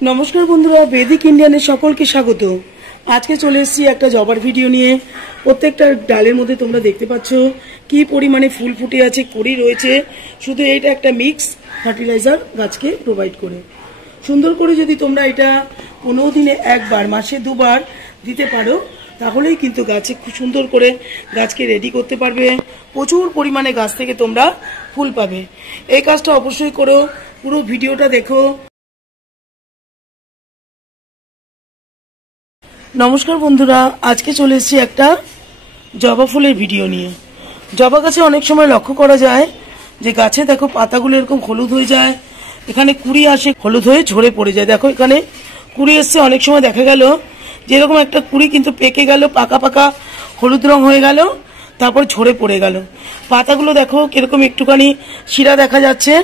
নমস্কার বন্ধুরা, বেদিক ইন্ডিয়ানের সকলকে স্বাগত। আজকে চলে এসেছি একটা জবার ভিডিও নিয়ে। প্রত্যেকটা ডালের মধ্যে তোমরা দেখতে পাচ্ছ কি পরিমাণে ফুল ফুটে আছে, কুড়ি রয়েছে। শুধু এটা একটা মিক্স ফার্টিলাইজার গাছকে প্রোভাইড করে সুন্দর করে যদি তোমরা এটা 15 দিনে একবার, মাসে দুবার দিতে পারো, তাহলেই কিন্তু গাছে খুব সুন্দর করে গাছকে রেডি করতে পারবে। প্রচুর পরিমাণে গাছ থেকে তোমরা ফুল পাবে। এই কাজটা অবশ্যই করো, পুরো ভিডিওটা দেখো। নমস্কার বন্ধুরা, আজকে চলে এসেছি একটা জবা ফুলের ভিডিও নিয়ে। জবা গাছে অনেক সময় লক্ষ্য করা যায় যে গাছে দেখো পাতাগুলো এরকম হলুদ হয়ে যায়, এখানে কুড়ি আসে, হলুদ হয়ে ঝরে পড়ে যায়। দেখো এখানে কুড়ি এসছে, অনেক সময় দেখা গেল যে এরকম একটা কুড়ি কিন্তু পেকে গেল, পাকা পাকা হলুদ রং হয়ে গেল, তারপর ঝরে পড়ে গেল। পাতাগুলো দেখো কিরকম একটুখানি শিরা দেখা যাচ্ছে,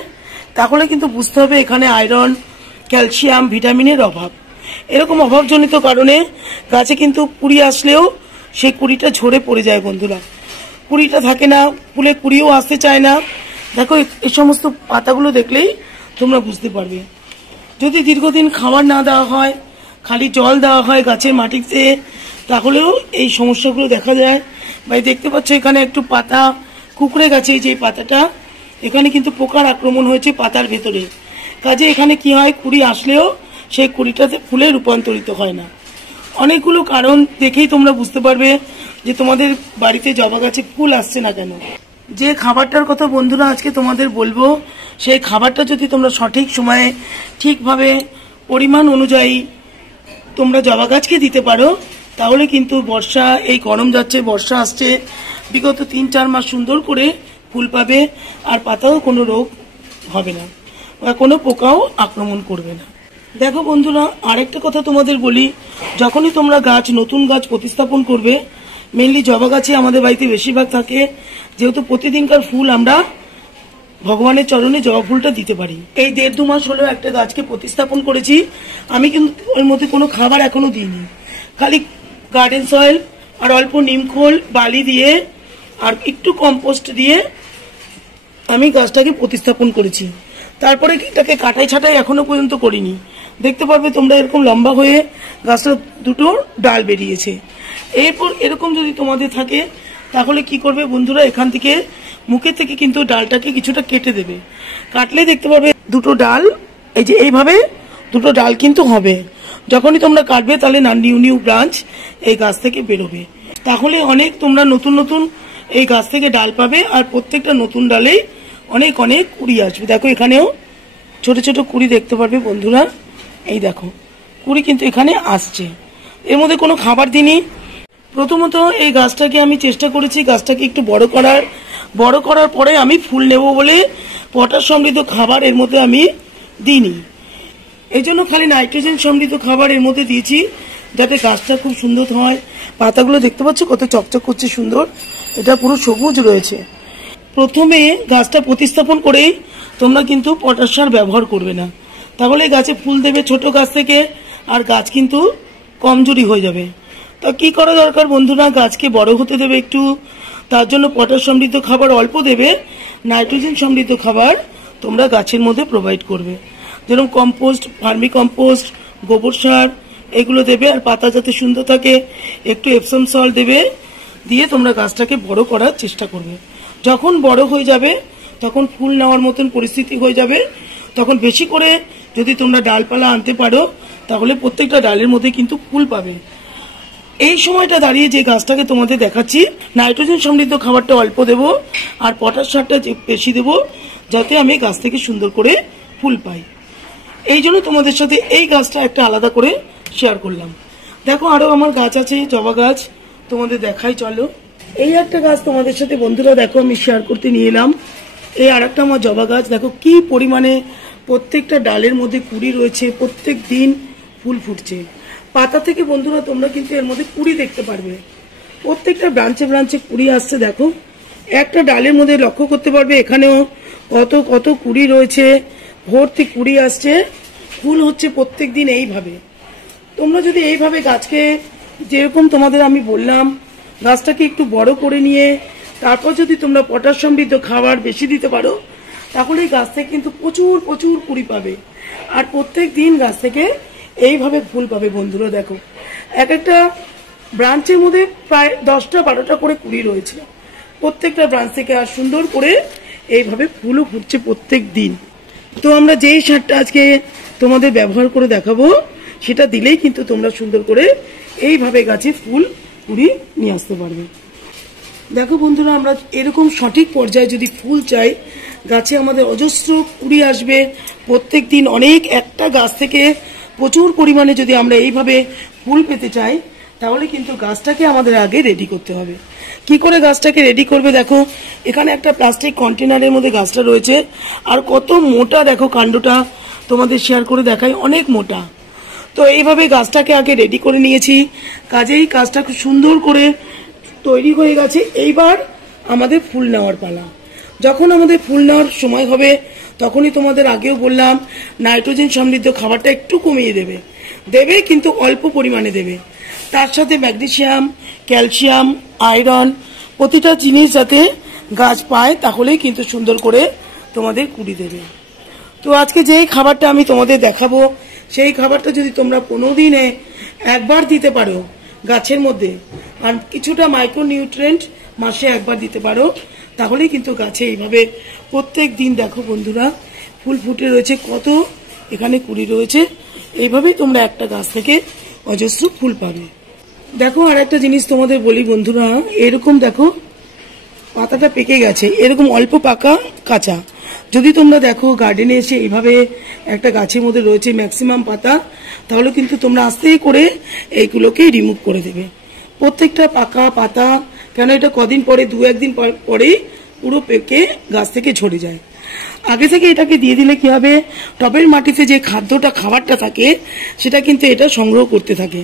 তাহলে কিন্তু বুঝতে হবে এখানে আয়রন, ক্যালসিয়াম, ভিটামিনের অভাব। এরকম অভাবজনিত কারণে গাছে কিন্তু কুড়ি আসলেও সেই কুড়িটা ঝরে পড়ে যায়। বন্ধুরা, কুড়িটা থাকে না, ফুলে কুড়িও আসতে চায় না। দেখো এই সমস্ত পাতাগুলো দেখলেই তোমরা বুঝতে পারবে। যদি দীর্ঘদিন খাবার না দেওয়া হয়, খালি জল দেওয়া হয় গাছের মাটিতে, তাহলেও এই সমস্যাগুলো দেখা যায়। ভাই দেখতে পাচ্ছ এখানে একটু পাতা কুকড়ে গেছে, যে পাতাটা এখানে কিন্তু পোকার আক্রমণ হয়েছে পাতার ভেতরে। কাজে এখানে কি হয়, কুড়ি আসলেও সেই কুড়িটাতে ফুলে রূপান্তরিত হয় না। অনেকগুলো কারণ দেখেই তোমরা বুঝতে পারবে যে তোমাদের বাড়িতে জবা গাছে ফুল আসছে না কেন। যে খাবারটার কথা বন্ধুরা আজকে তোমাদের বলবো, সেই খাবারটা যদি তোমরা সঠিক সময়ে ঠিকভাবে পরিমাণ অনুযায়ী তোমরা জবা গাছকে দিতে পারো, তাহলে কিন্তু বর্ষা, এই গরম যাচ্ছে, বর্ষা আসছে, বিগত 3-4 মাস সুন্দর করে ফুল পাবে, আর পাতাও কোনো রোগ হবে না বা কোনো পোকাও আক্রমণ করবে না। দেখো বন্ধুরা, আরেকটা কথা তোমাদের বলি, যখনই তোমরা গাছ, নতুন গাছ প্রতিস্থাপন করবে, মেনলি জবা গাছে আমাদের বাড়িতে বেশিরভাগ থাকে, যেহেতু প্রতিদিনকার ফুল আমরা ভগবানের চরণে জবা ফুলটা দিতে পারি। এই 1.5-2 মাস হলো একটা গাছকে প্রতিস্থাপন করেছি। আমি কিন্তু ওর মধ্যে কোনো খাবার এখনো দিইনি, খালি গার্ডেন সয়েল আর অল্প নিমখোল, বালি দিয়ে আর একটু কম্পোস্ট দিয়ে আমি গাছটাকে প্রতিস্থাপন করেছি। তারপরে এটাকে কাটাই ছাটাই এখনো পর্যন্ত করিনি। দেখতে পারবে তোমরা এরকম লম্বা হয়ে গাছটা দুটো ডাল বেরিয়েছে। এরপর এরকম যদি তোমাদের থাকে, তাহলে কি করবে বন্ধুরা, এখান থেকে মুখের থেকে কিন্তু ডালটাকে কিছুটা কেটে দেবে। কাটলে দেখতে পাবে দুটো ডাল, এই যে এইভাবে দুটো ডাল কিন্তু হবে। যখনই তোমরা কাটবে, তাহলে নিউ নিউ ব্রাঞ্চ এই গাছ থেকে বেরোবে। তাহলে অনেক তোমরা নতুন নতুন এই গাছ থেকে ডাল পাবে, আর প্রত্যেকটা নতুন ডালেই অনেক অনেক কুড়ি আসবে। দেখো এখানেও ছোট ছোট কুড়ি দেখতে পারবে বন্ধুরা, এই দেখো কুড়ি কিন্তু এখানে আসছে। এর মধ্যে কোনো খাবার দিইনি। প্রথমত এই গাছটাকে আমি চেষ্টা করেছি গাছটাকে একটু বড় করার পরে আমি ফুল নেব বলে পটাশ সমৃদ্ধ খাবার এর মধ্যে আমি দিইনি। এই জন্য খালি নাইট্রোজেন সমৃদ্ধ খাবার এর মধ্যে দিয়েছি, যাতে গাছটা খুব সুন্দর হয়। পাতাগুলো দেখতে পাচ্ছ কত চকচক করছে, সুন্দর, এটা পুরো সবুজ রয়েছে। প্রথমে গাছটা প্রতিস্থাপন করেই তোমরা কিন্তু পটাশ সার ব্যবহার করবে না, তাহলে গাছে ফুল দেবে ছোট গাছ থেকে, আর গাছ কিন্তু কমজোরি হয়ে যাবে। তা কি করা দরকার বন্ধুরা, গাছকে বড় হতে দেবে একটু, তার জন্য পটাশ সমৃদ্ধ খাবার অল্প দেবে, নাইট্রোজেন সমৃদ্ধ খাবার তোমরা গাছের মধ্যে প্রোভাইড করবে, যেরকম কম্পোস্ট, ভার্মি কম্পোস্ট, গোবর সার, এগুলো দেবে। আর পাতা যাতে সুন্দর থাকে, একটু এপসম সল্ট দেবে, দিয়ে তোমরা গাছটাকে বড় করার চেষ্টা করবে। যখন বড় হয়ে যাবে, তখন ফুল নেওয়ার মতন পরিস্থিতি হয়ে যাবে, তখন বেশি করে যদি তোমরা ডালপালা আনতে পারো, তাহলে প্রত্যেকটা ডালের মধ্যে কিন্তু ফুল পাবে। এই সময়টা দাঁড়িয়ে যে গাছটাকে তোমাদের দেখাচ্ছি, নাইট্রোজেন সমৃদ্ধ খাবারটা অল্প দেব, আর পটাশ সারটা বেশি দেব, যাতে আমি গাছ থেকে সুন্দর করে ফুল পাই। এই জন্য তোমাদের সাথে এই গাছটা একটা আলাদা করে শেয়ার করলাম। দেখো আরো আমার গাছ আছে, জবা গাছ তোমাদের দেখাই, চলো। এই একটা গাছ তোমাদের সাথে বন্ধুরা দেখো আমি শেয়ার করতে নিয়ে এলাম। এই আর একটা আমার জবা গাছ, দেখো কি পরিমাণে প্রত্যেকটা ডালের মধ্যে কুড়ি রয়েছে, প্রত্যেক দিন ফুল ফুটছে। পাতা থেকে বন্ধুরা তোমরা কিন্তু এর মধ্যে কুড়ি দেখতে পারবে, প্রত্যেকটা ব্রাঞ্চে ব্রাঞ্চে কুড়ি আসছে। দেখো একটা ডালের মধ্যে লক্ষ্য করতে পারবে, এখানেও কত কত কুড়ি রয়েছে, ভর্তি কুড়ি আসছে, ফুল হচ্ছে প্রত্যেক দিন। এইভাবে তোমরা যদি এইভাবে গাছকে, যেরকম তোমাদের আমি বললাম, গাছটাকে একটু বড় করে নিয়ে তারপর যদি তোমরা পটাশ সমৃদ্ধ খাবার বেশি দিতে পারো, তাহলেই গাছ থেকে কিন্তু প্রচুর প্রচুর কুড়ি পাবে। আর প্রত্যেক দিন গাছ থেকে এইভাবে ফুল পাবে। বন্ধুরা দেখো, এক একটা ব্রাঞ্চের মধ্যে প্রায় 10টা 12টা করে কুড়ি রয়েছে প্রত্যেকটা ব্রাঞ্চ থেকে। আর সুন্দর করে এইভাবে ফুলও ফুটছে প্রত্যেক দিন। তো আমরা যেই সারটা আজকে তোমাদের ব্যবহার করে দেখাবো সেটা দিলেই কিন্তু তোমরা সুন্দর করে এইভাবে গাছে ফুল কুড়ি নিয়ে আসতে পারবে। দেখো বন্ধুরা, আমরা এরকম সঠিক পর্যায়ে যদি ফুল চাই, গাছে আমাদের অজস্র কুড়ি আসবে প্রত্যেক দিন, অনেক একটা গাছ থেকে প্রচুর পরিমাণে যদি আমরা এইভাবে ফুল পেতে চাই, তাহলে কিন্তু গাছটাকে আমাদের আগে রেডি করতে হবে। কি করে গাছটাকে রেডি করবে, দেখো এখানে একটা প্লাস্টিক কন্টেনারের মধ্যে গাছটা রয়েছে। আর কত মোটা দেখো কাণ্ডটা, তোমাদের শেয়ার করে দেখাই, অনেক মোটা। তো এইভাবে গাছটাকে আগে রেডি করে নিয়েছি, কাজেই গাছটা খুব সুন্দর করে তৈরি হয়ে গেছে। এইবার আমাদের ফুল নেওয়ার পালা। যখন আমাদের ফুল নেওয়ার সময় হবে, তখনই তোমাদের আগেও বললাম নাইট্রোজেন সমৃদ্ধ খাবারটা একটু কমিয়ে দেবে, কিন্তু অল্প পরিমাণে দেবে। তার সাথে ম্যাগনেসিয়াম, ক্যালসিয়াম, আয়রন, প্রতিটা জিনিস যাতে গাছ পায়, তাহলেই কিন্তু সুন্দর করে তোমাদের কুড়ি দেবে। তো আজকে যেই খাবারটা আমি তোমাদের দেখাবো, সেই খাবারটা যদি তোমরা 15 দিনে একবার দিতে পারো গাছের মধ্যে, আর কিছুটা মাইক্রোনিউট্রিয়েন্ট মাসে একবার দিতে পারো, তাহলেই কিন্তু গাছে এইভাবে প্রত্যেক দিন দেখো বন্ধুরা ফুল ফুটে রয়েছে, কত এখানে কুড়ি রয়েছে। এইভাবেই তোমরা একটা গাছ থেকে অজস্র ফুল পাবে। দেখো আর একটা জিনিস তোমাদের বলি বন্ধুরা, এরকম দেখো পাতাটা পেকে গেছে, এরকম অল্প পাকা কাঁচা যদি তোমরা দেখো গার্ডেনে এসে এইভাবে একটা গাছের মধ্যে রয়েছে ম্যাক্সিমাম পাতা, তাহলে কিন্তু তোমরা আস্তে করে এইগুলোকে রিমুভ করে দেবে প্রত্যেকটা পাকা পাতা। কেন এটা কদিন পরে, 2-1 দিন পরেই পুরো পেকে গাছ থেকে ঝরে যায়। আগে থেকে এটাকে দিয়ে দিলে কি হবে, টবের মাটিতে যে খাদ্যটা খাবারটা থাকে সেটা কিন্তু এটা সংগ্রহ করতে থাকে।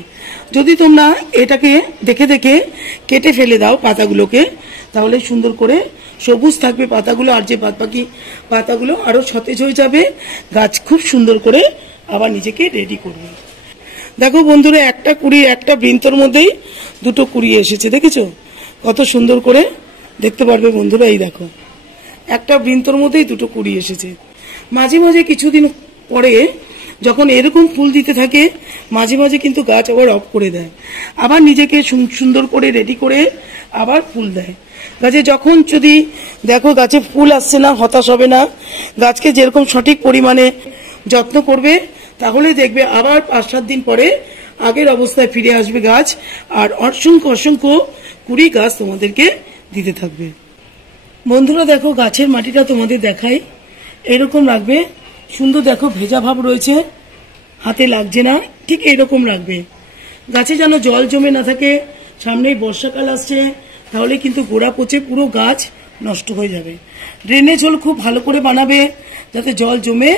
যদি তোমরা এটাকে দেখে দেখে কেটে ফেলে দাও পাতাগুলোকে, তাহলে সুন্দর করে সবুজ থাকবে পাতাগুলো, আর যে বাদবাকি পাতাগুলো আরো সতেজ হয়ে যাবে, গাছ খুব সুন্দর করে আবার নিজেকে রেডি করবে। দেখো বন্ধুরা, একটা কুড়ি, একটা বৃন্তর মধ্যেই দুটো কুড়ি এসেছে, দেখেছো কত সুন্দর করে দেখতে পারবে বন্ধুরা। এই দেখো একটা বৃন্তর মধ্যেই দুটো কুড়ি এসেছে। মাঝে মাঝে কিছুদিন পরে যখন এরকম ফুল দিতে থাকে, মাঝে মাঝে কিন্তু গাছ আবার অফ করে দেয়, আবার নিজেকে সুন্দর করে রেডি করে আবার ফুল দেয়। গাছে যখন যদি দেখো গাছে ফুল আসছে না, হতাশ হবে না। গাছকে যেরকম সঠিক পরিমাণে যত্ন করবে, তাহলে দেখবে আবার 5-7 দিন পরে আগের অবস্থায় ফিরে আসবে গাছ, আর অসংখ্য অসংখ্য কুড়ি গাছ তোমাদেরকে দিতে থাকবে। বন্ধুরা দেখো গাছের মাটিটা তোমাদের দেখাই, এরকম রাখবে সুন্দর। দেখো ভেজা ভাব রয়েছে, হাতে লাগছে না, ঠিক এরকম রাখবে। গাছে যেন জল জমে না থাকে। সামনেই বর্ষাকাল আসছে, তাহলে কিন্তু গোড়া পচে পুরো গাছ নষ্ট হয়ে যাবে। ড্রেনেজ হোল খুব ভালো করে বানাবে, যাতে জল জমে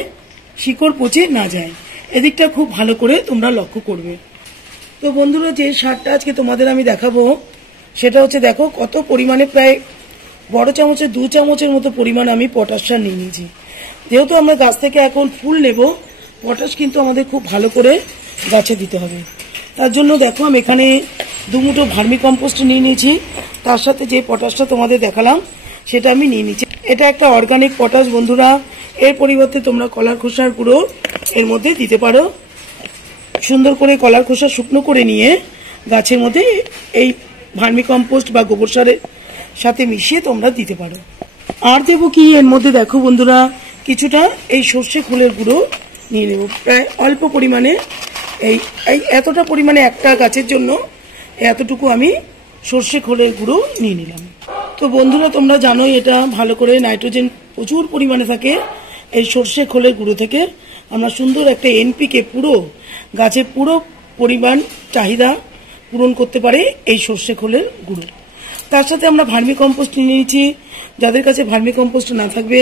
শিকড় পচে না যায়। এদিকটা খুব ভালো করে তোমরা লক্ষ্য করবে। তো বন্ধুরা, যে সারটা আজকে তোমাদের আমি দেখাবো সেটা হচ্ছে, দেখো কত পরিমাণে, প্রায় বড় চামচের 2 চামচের মতো পরিমাণ আমি পটাশ সার নিয়ে নিয়েছি। যেহেতু আমরা গাছ থেকে এখন ফুল নেব, পটাশ কিন্তু আমাদের খুব ভালো করে গাছে দিতে হবে। তার জন্য দেখো আমি এখানে 2 মুঠো ভার্মি কম্পোস্ট নিয়ে নিয়েছি, তার সাথে যে পটাশটা তোমাদের দেখালাম সেটা আমি নিয়ে নিচ্ছি। এটা একটা অর্গানিক পটাশ বন্ধুরা, এর পরিবর্তে তোমরা কলার খোসার গুঁড়ো এর মধ্যে দিতে পারো। সুন্দর করে কলার খোসা শুকনো করে নিয়ে গাছের মধ্যে এই ভার্মি কম্পোস্ট বা গোবর সারের সাথে মিশিয়ে তোমরা দিতে পারো। আর দেবো কি এর মধ্যে, দেখো বন্ধুরা কিছুটা এই সর্ষে খোলের গুঁড়ো নিয়ে নেব, প্রায় অল্প পরিমাণে। এই এতটা পরিমাণে একটা গাছের জন্য এতটুকু আমি সর্ষে খোলের গুঁড়ো নিয়ে নিলাম। তো বন্ধুরা তোমরা জানোই এটা ভালো করে নাইট্রোজেন প্রচুর পরিমাণে থাকে এই সর্ষে খোলের গুঁড়ো থেকে। আমরা সুন্দর একটা এনপিকে পুরো গাছের পুরো পরিমাণ চাহিদা পূরণ করতে পারে এই সর্ষে খোলের গুঁড়ো। তার সাথে আমরা ভার্মি কম্পোস্ট নিয়ে নিয়েছি। যাদের কাছে ভার্মি কম্পোস্ট না থাকবে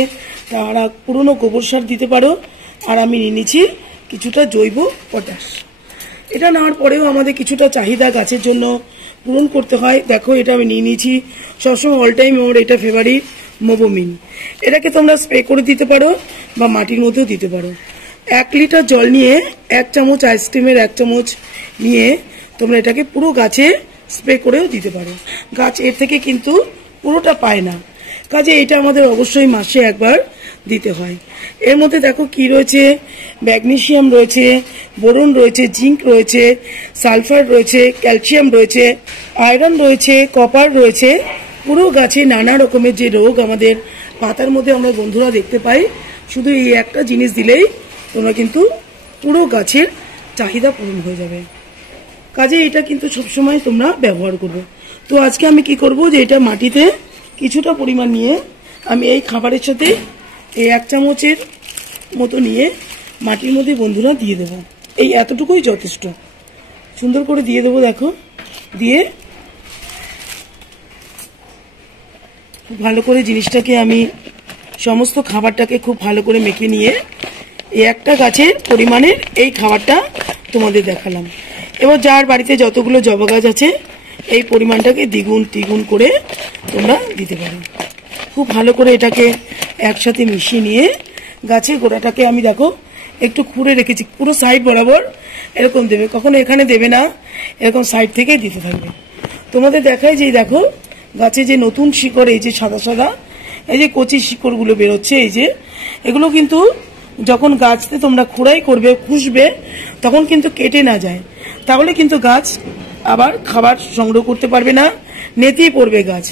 তারা পুরনো গোবর সার দিতে পারো। আর আমি নিয়ে নিচ্ছি কিছুটা জৈব পটাশ। এটা নেওয়ার পরেও আমাদের কিছুটা চাহিদা গাছের জন্য পূরণ করতে হয়। দেখো এটা আমি নিয়ে নিয়েছি, সবসময় অল টাইম আমার এটা ফেভারিট, মোবোমিন। এটাকে তোমরা স্প্রে করে দিতে পারো বা মাটির মধ্যেও দিতে পারো। 1 লিটার জল নিয়ে 1 চামচ আইসক্রিমের 1 চামচ নিয়ে তোমরা এটাকে পুরো গাছে স্প্রে করেও দিতে পারো। গাছ এর থেকে কিন্তু পুরোটা পায় না, কাজে এটা আমাদের অবশ্যই মাসে একবার দিতে হয়। এর মধ্যে দেখো কি রয়েছে, ম্যাগনেসিয়াম রয়েছে, বোরন রয়েছে, জিঙ্ক রয়েছে, সালফার রয়েছে, ক্যালসিয়াম রয়েছে, আয়রন রয়েছে, কপার রয়েছে। পুরো গাছে নানা রকমের যে রোগ আমাদের পাতার মধ্যে আমরা বন্ধুরা দেখতে পাই, শুধু এই একটা জিনিস দিলেই তোমরা কিন্তু পুরো গাছের চাহিদা পূরণ হয়ে যাবে। কাজে এটা কিন্তু সবসময় তোমরা ব্যবহার করবে। তো আজকে আমি কি করব, যে এটা মাটিতে কিছুটা পরিমাণ নিয়ে আমি এই খাবারের সাথে এই 1 চামচের মতো নিয়ে মাটির মধ্যে বন্ধুরা দিয়ে দেবো। এই এতটুকুই যথেষ্ট, সুন্দর করে দিয়ে দেবো। দেখো, দিয়ে ভালো করে জিনিসটাকে আমি সমস্ত খাবারটাকে খুব ভালো করে মেখে নিয়ে এই একটা গাছের পরিমাণের এই খাবারটা তোমাদের দেখালাম। এবার যার বাড়িতে যতগুলো জবা গাছ আছে এই পরিমাণটাকে দ্বিগুণ তিগুণ করে তোমরা দিতে পারো। খুব ভালো করে এটাকে একসাথে মিশিয়ে নিয়ে গাছের গোড়াটাকে আমি দেখো একটু খুঁড়ে রেখেছি, পুরো সাইড বরাবর এরকম দেবে, কখনো এখানে দেবে না, এরকম সাইড থেকেই দিতে থাকবে। তোমাদের দেখায় যে দেখো গাছে যে নতুন শিকড়, এই যে সাদা সাদা এই যে কচি শিকড়গুলো বেরোচ্ছে, এই যে এগুলো কিন্তু যখন গাছতে তোমরা খোঁড়াই করবে, খুশবে, তখন কিন্তু কেটে না যায়, তাহলে কিন্তু গাছ আবার খাবার সংগ্রহ করতে পারবে না, নেতিয়ে পড়বে গাছ।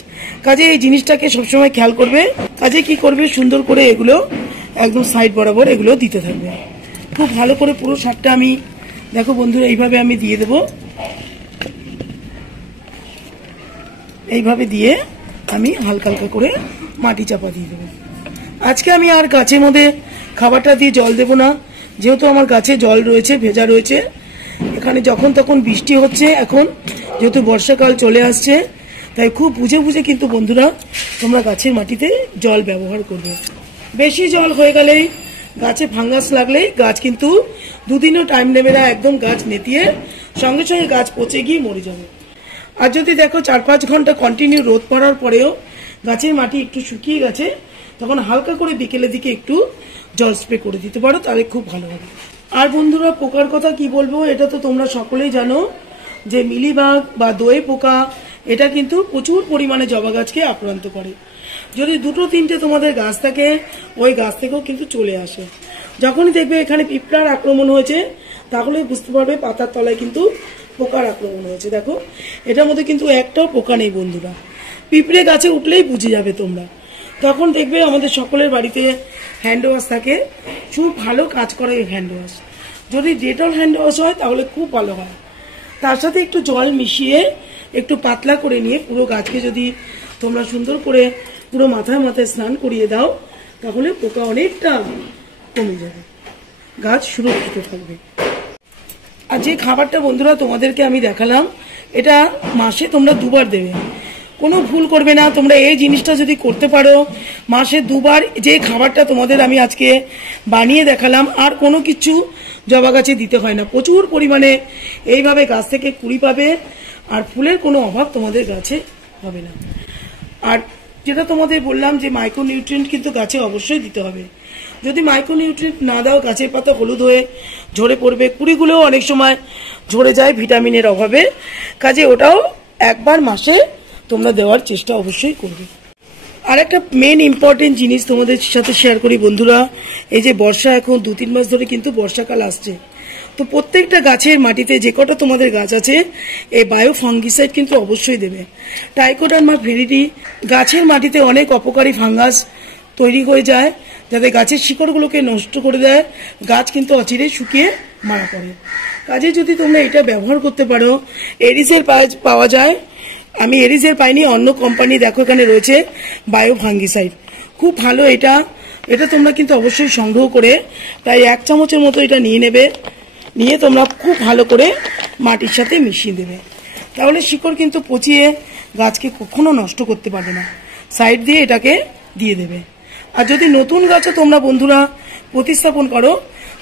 কাজে এই জিনিসটাকে সবসময় খেয়াল করবে। কাজে কি করবে, সুন্দর করে এগুলো একদম সাইড বরাবর এগুলো দিতে থাকবে। খুব ভালো করে পুরো সারটা আমি দেখো বন্ধুরা এইভাবে আমি দিয়ে দেব। এইভাবে দিয়ে আমি হালকা হালকা করে মাটি চাপা দিয়ে দেবো। আজকে আমি আর গাছের মধ্যে খাবারটা দিয়ে জল দেব না, যেহেতু আমার গাছে জল রয়েছে, ভেজা রয়েছে। এখানে যখন তখন বৃষ্টি হচ্ছে, এখন যেহেতু বর্ষাকাল চলে আসছে, তাই খুব বুঝে বুঝে কিন্তু বন্ধুরা তোমরা গাছের মাটিতে জল ব্যবহার করবে। বেশি জল হয়ে গেলেই গাছে ফাঙ্গাস লাগলেই গাছ কিন্তু দুদিনও টাইম নেবে না, একদম গাছ নেতিয়ে সঙ্গে সঙ্গে গাছ পচে গিয়ে মরে যাবে। আর যদি দেখো 4-5 ঘন্টা কন্টিনিউ রোদ পড়ার পরেও গাছের মাটি একটু শুকিয়ে গেছে, তখন হালকা করে বিকেলের দিকে একটু জল স্প্রে করে দিতে পারো, তাহলে খুব ভালো হবে। আর বন্ধুরা পোকার কথা কি বলবো, এটা তো তোমরা সকলেই জানো যে মিলিবাগ বা দোয়ে পোকা, এটা কিন্তু প্রচুর পরিমাণে জবা গাছকে আক্রান্ত করে। যদি 2-3টে তোমাদের গাছ থাকে, ওই গাছ থেকেও কিন্তু চলে আসে। যখনই দেখবে এখানে পিঁপড়ার আক্রমণ হয়েছে, তাহলে বুঝতে পারবে পাতার তলায় কিন্তু পোকার আক্রমণ হয়েছে। দেখো এটার মধ্যে কিন্তু একটাও পোকা নেই বন্ধুরা। পিঁপড়ে গাছে উঠলেই বুঝে যাবে তোমরা। তখন দেখবে আমাদের সকলের বাড়িতে হ্যান্ড ওয়াশ থাকে, খুব ভালো কাজ করে এই হ্যান্ড ওয়াশ। যদি ডেটল হ্যান্ড ওয়াশ হয় তাহলে খুব ভালো হয়। তার সাথে একটু জল মিশিয়ে একটু পাতলা করে নিয়ে পুরো গাছকে যদি তোমরা সুন্দর করে পুরো মাথায় মাথায় স্নান করিয়ে দাও, তাহলে পোকা অনেকটা কমে যাবে, গাছ সুরক্ষিত থাকবে। আর যে খাবারটা বন্ধুরা তোমাদেরকে আমি দেখালাম, এটা মাসে তোমরা 2বার দেবে, কোনো ভুল করবে না। তোমরা এই জিনিসটা যদি করতে পারো, মাসে 2বার যে খাবারটা তোমাদের আমি আজকে বানিয়ে দেখালাম, আর কোনো কিছু জবা গাছে দিতে হয় না। প্রচুর পরিমাণে এইভাবে গাছ থেকে কুড়ি পাবে, আর ফুলের কোনো অভাব তোমাদের গাছে হবে না। আর যেটা তোমাদের বললাম যে মাইক্রোনিউট্রিয়েন্ট কিন্তু গাছে অবশ্যই দিতে হবে। যদি মাইক্রোনিউট্রিয়েন্ট না দাও, গাছের পাতা হলুদ হয়ে ঝরে পড়বে, কুড়িগুলোও অনেক সময় ঝরে যায় ভিটামিনের অভাবে। কাজে ওটাও একবার মাসে তোমরা দেওয়ার চেষ্টা অবশ্যই করবে। আর একটা মেন ইম্পর্টেন্ট জিনিস তোমাদের সাথে শেয়ার করি বন্ধুরা, এই যে বর্ষা, এখন 2-3 মাস ধরে কিন্তু বর্ষাকাল আসছে, তো প্রত্যেকটা গাছের মাটিতে যে কটা তোমাদের গাছ আছে এই বায়ো ফাঙ্গিসাইড কিন্তু অবশ্যই দেবে। ট্রাইকোডার্মা ভিরিডি গাছের মাটিতে অনেক অপকারী ফাঙ্গাস তৈরি হয়ে যায়, যাতে গাছের শিকড়গুলোকে নষ্ট করে দেয়, গাছ কিন্তু অচিরে শুকিয়ে মারা পড়ে। কাজে যদি তোমরা এটা ব্যবহার করতে পারো, এরিসের পাওয়া যায়, আমি এরিসের পাইনি, অন্য কোম্পানি দেখো এখানে রয়েছে বায়ো ফাঙ্গিসাইড, খুব ভালো। এটা তোমরা কিন্তু অবশ্যই সংগ্রহ করে প্রায় 1 চামচের মতো এটা নিয়ে নেবে, নিয়ে তোমরা খুব ভালো করে মাটির সাথে মিশিয়ে দেবে, তাহলে শিকড় কিন্তু পচিয়ে গাছকে কখনো নষ্ট করতে পারবে না। সাইড দিয়ে এটাকে দিয়ে দেবে। আর যদি নতুন গাছও তোমরা বন্ধুরা প্রতিস্থাপন করো,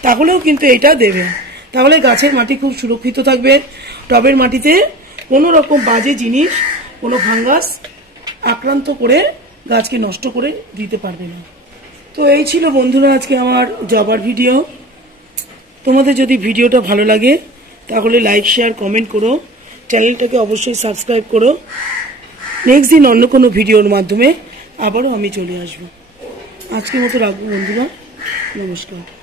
তাহলেও কিন্তু এটা দেবে, তাহলে গাছের মাটি খুব সুরক্ষিত থাকবে। টবের মাটিতে কোনো রকম বাজে জিনিস, কোনো ফাঙ্গাস আক্রান্ত করে গাছকে নষ্ট করে দিতে পারবে না। তো এই ছিল বন্ধুরা আজকে আমার জবার ভিডিও। তোমাদের যদি ভিডিওটা ভালো লাগে তাহলে লাইক, শেয়ার, কমেন্ট করো, চ্যানেলটাকে অবশ্যই সাবস্ক্রাইব করো। নেক্সট দিন অন্য কোনো ভিডিওর মাধ্যমে আবারও আমি চলে আসবো। আজকের মতো রাখবো বন্ধুরা, নমস্কার।